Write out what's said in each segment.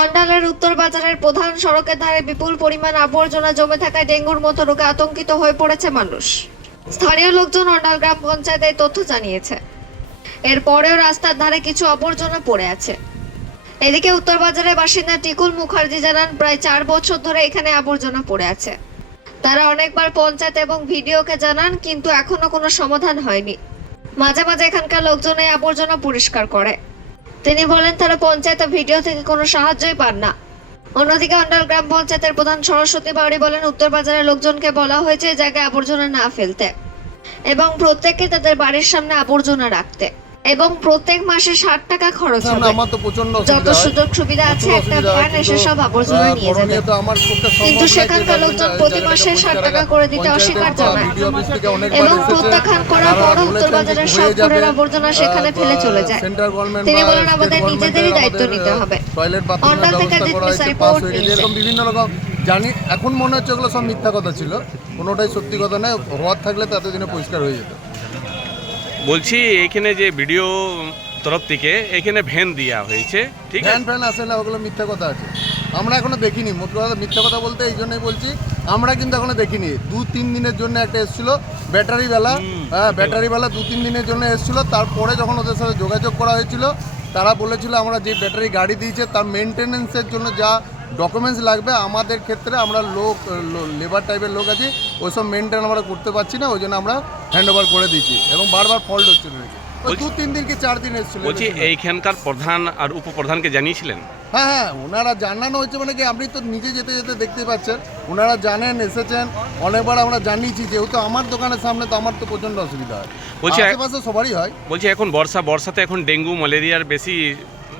অন্ডালের উত্তর বাজারের প্রধান সড়কের ধারে বিপুল পরিমাণ আবর্জনা জমে থাকায় ডেঙ্গুর মতো রোগে আতঙ্কিত হয়ে পড়েছে মানুষ। স্থানীয় লোকজন অন্ডাল গ্রাম পঞ্চায়েতে এই তথ্য জানিয়েছে। এরপরেও রাস্তার ধারে কিছু আবর্জনা পড়ে আছে। এদিকে উত্তর বাজারের বাসিন্দা টিকুল মুখার্জি জানান, প্রায় চার বছর ধরে এখানে আবর্জনা পড়ে আছে। তারা অনেকবার পঞ্চায়েত এবং ভিডিওকে জানান, কিন্তু এখনও কোনো সমাধান হয়নি। মাঝে মাঝে এখানকার লোকজন এই আবর্জনা পরিষ্কার করে। তিনি বলেন, তারা পঞ্চায়েতের ভিডিও থেকে কোনো সাহায্যই পান না। অন্যদিকে অন্ডাল গ্রাম পঞ্চায়েতের প্রধান সরস্বতী বাউরি বলেন, উত্তর বাজারের লোকজনকে বলা হয়েছে জায়গায় আবর্জনা না ফেলতে এবং প্রত্যেককে তাদের বাড়ির সামনে আবর্জনা রাখতে। এবং প্রত্যেক মাসে ষাট টাকা খরচ হবে। আমার তো প্রচণ্ড যত সুযোগ সুবিধা আছে একটা ভ্যান এসে সব আবর্জনা নিয়ে যাবে। কিন্তু সেখানকার লোকজন প্রতি মাসে 60 টাকা করে দিতে অস্বীকার জানায়। এবং প্রত্যাখ্যান পরও বলেছেন উত্তর বাজারের সব ঘরের আবর্জনা সেখানে ফেলে চলে যায়। তিনি বলেন আমাদের নিজেদেরই দায়িত্ব নিতে হবে। অন্ডাল থেকে করা হয়ে। এরকম বিভিন্ন রকম জানি এখন মনে হচ্ছে ওগুলো সব মিথ্যা কথা ছিল। কোনোটাই সত্যি কথা নয় হওয়ার থাকলে তো এতদিনে পরিষ্কার হয়ে যেত। বলছি এখানে যে ভিডিও তরফ থেকে এখানে ভ্যান দেওয়া হয়েছে ঠিক আছে? ফ্যান আসে না ওগুলো মিথ্যা কথা আছে। আমরা এখনও দেখিনি মোট কথা মিথ্যা কথা বলতে এই জন্যই বলছি আমরা কিন্তু এখনও দেখিনি। দু তিন দিনের জন্য একটা এসেছিল ব্যাটারি বেলা হ্যাঁ ব্যাটারি বেলা দু তিন দিনের জন্য এসেছিল তারপরে যখন ওদের সাথে যোগাযোগ করা হয়েছিল তারা বলেছিল আমরা যে ব্যাটারি গাড়ি দিয়েছে তার মেনটেনেন্সের জন্য যা ডকুমেন্টস লাগবে আমাদের ক্ষেত্রে আমরা লোক লেবার টাইপের লোক আছে ওইসব মেনটেন আমরা করতে পারছি না ওই জন্য আমরা হ্যান্ড ওভার করে দিচ্ছি এবং বারবার ফল্ট হচ্ছিল ওই দু তিন দিন কি চার দিন এসেছিল বলছি এইখানকার প্রধান আর উপপ্রধানকে জানিয়েছিলেন? হ্যাঁ হ্যাঁ ওনারা জানানো হয়েছে মানে কি আপনি তো নিজে যেতে যেতে দেখতে পাচ্ছেন ওনারা জানেন এসেছেন অনেকবার আমরা জানিয়েছি যেহেতু আমার দোকানের সামনে তো আমার তো প্রচণ্ড অসুবিধা হয়। বলছি- আশেপাশে সবারই হয়। বলছি এখন বর্ষা বর্ষাতে এখন ডেঙ্গু ম্যালেরিয়ার বেশি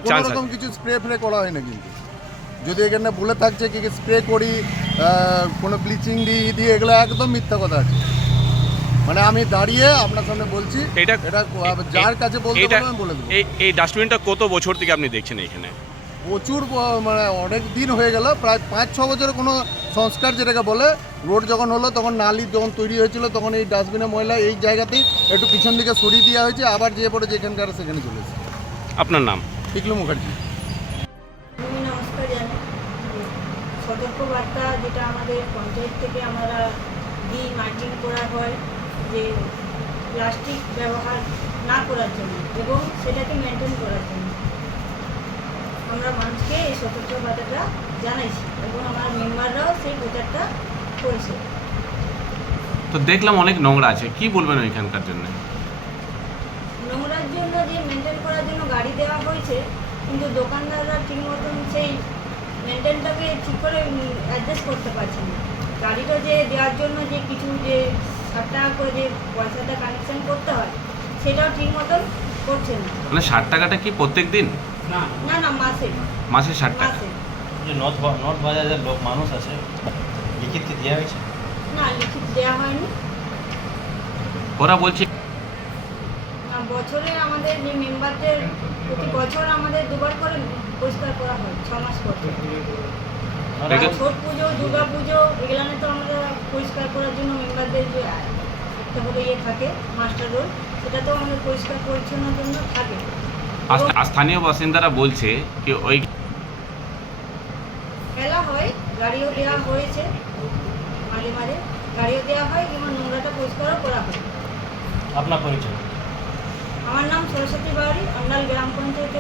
কোনো রকম কিছু স্প্রে ফ্রে করা হয় না কিন্তু। যদি এখানে বলে থাকছে কি স্প্রে করি কোনো ব্লিচিং দিই দিয়ে এগুলো একদম মিথ্যা কথা আছে। মানে আমি দাঁড়িয়ে আপনার সামনে বলছি এটা এটা যার কাছে বলতে আমি বলে দেবো। এই ডাস্টবিনটা কত বছর থেকে আপনি দেখছেন এখানে? প্রচুর মানে অনেক দিন হয়ে গেল প্রায় পাঁচ ছ বছরের কোনো সংস্কার যেটাকে বলে রোড যখন হলো তখন নালি যখন তৈরি হয়েছিল তখন এই ডাস্টবিনে ময়লা এই জায়গাতেই একটু পিছন দিকে সরিয়ে দেওয়া হয়েছে আবার যে পড়ে যেখানকার সেখানে চলেছে আপনার নাম? টিকলু মুখার্জি। সতর্কবার্তা যেটা আমাদের পঞ্চায়েত থেকে আমরা দিই মার্কিং করা হয় যে প্লাস্টিক ব্যবহার না করার জন্য এবং সেটাকে মেনটেন করার জন্য। আমরা মানুষকে এই সতর্কবার্তাটা জানাইছি এবং আমার মেম্বাররাও সেই প্রচারটা করেছে। তো দেখলাম অনেক নোংরা আছে কি বলবেন ওইখানকার জন্য? নোংরার জন্য যে মেনটেন করার জন্য গাড়ি দেওয়া হয়েছে কিন্তু দোকানদাররা ঠিক মতন সেই মেনটেনটাকে ঠিক করে অ্যাডজাস্ট করতে পারছে না। গাড়িটা যে দেওয়ার জন্য যে কিছু যে ষাট টাকা করে যে পয়সাটা কানেকশন করতে হয় সেটাও ঠিক মতন করছে না। মানে ষাট টাকাটা কি প্রত্যেক দিন? না। না মাসে। মাসে ষাট টাকা? যে নর্থ বা- নর্থ বাজারের লোক মানুষ আছে লিখিত কি দেওয়া হয়েছে? না লিখিত দেওয়া হয়নি। ওরা বলছে না বছরে আমাদের যে মেম্বারদের প্রতি বছর আমাদের দুবার করে পরিষ্কার ছট পুজো দুর্গা পুজো এগুলানে তো আমরা পরিষ্কার করার জন্য মেম্বারদের যে একটা করে ইয়ে থাকে মাস্টার রোল সেটা তো আমাদের পরিষ্কার পরিচ্ছন্নের জন্য থাকে। স্থানীয় বাসিন্দারা বলছে কি ওই ফেলা হয় গাড়িও দেওয়া হয়েছে মাঝে মাঝে। গাড়িও দেওয়া হয় এবং নোংরাটা পরিষ্কারও করা হয়। আপনার পরিচয়? আমার নাম সরস্বতী বাউরি অন্ডাল গ্রাম পঞ্চায়েত